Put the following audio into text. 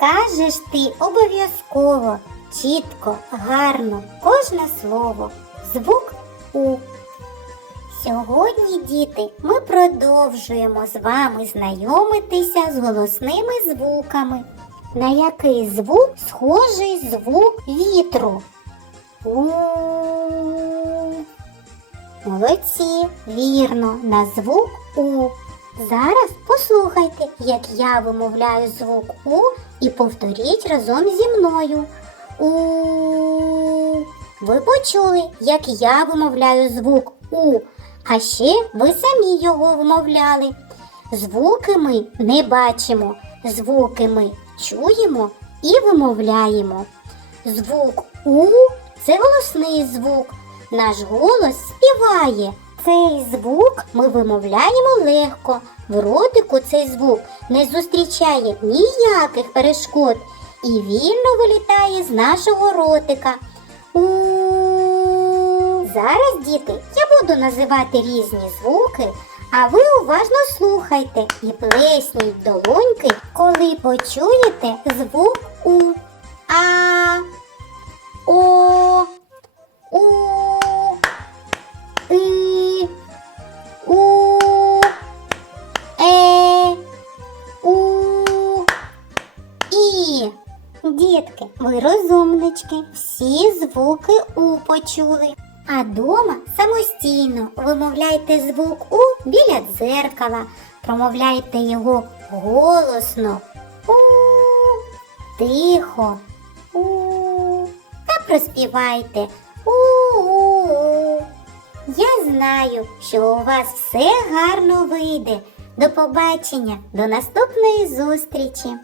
Скажеш ти обов'язково, чітко, гарно, кожне слово. Звук У. Сьогодні, діти, ми продовжуємо з вами знайомитися з голосними звуками. На який звук схожий звук вітру? У. Молодці, вірно, на звук У. Зараз послухайте, як я вимовляю звук У і повторіть разом зі мною. У. Ви почули, як я вимовляю звук У, а ще ви самі його вимовляли. Звуки ми не бачимо, звуки ми чуємо і вимовляємо. Звук У це голосний звук. Наш голос співає. Цей звук ми вимовляємо легко. В ротику цей звук не зустрічає ніяких перешкод і вільно вилітає з нашого ротика. У Зараз, діти, я буду називати різні звуки, а ви уважно слухайте і плесніть долоньки, коли почуєте звук У. А. Дітки, ви розумнички, всі звуки У почули. А дома самостійно вимовляйте звук У біля дзеркала, промовляйте його голосно, У, тихо, У, та проспівайте У-у-у. Я знаю, що у вас все гарно вийде. До побачення, до наступної зустрічі!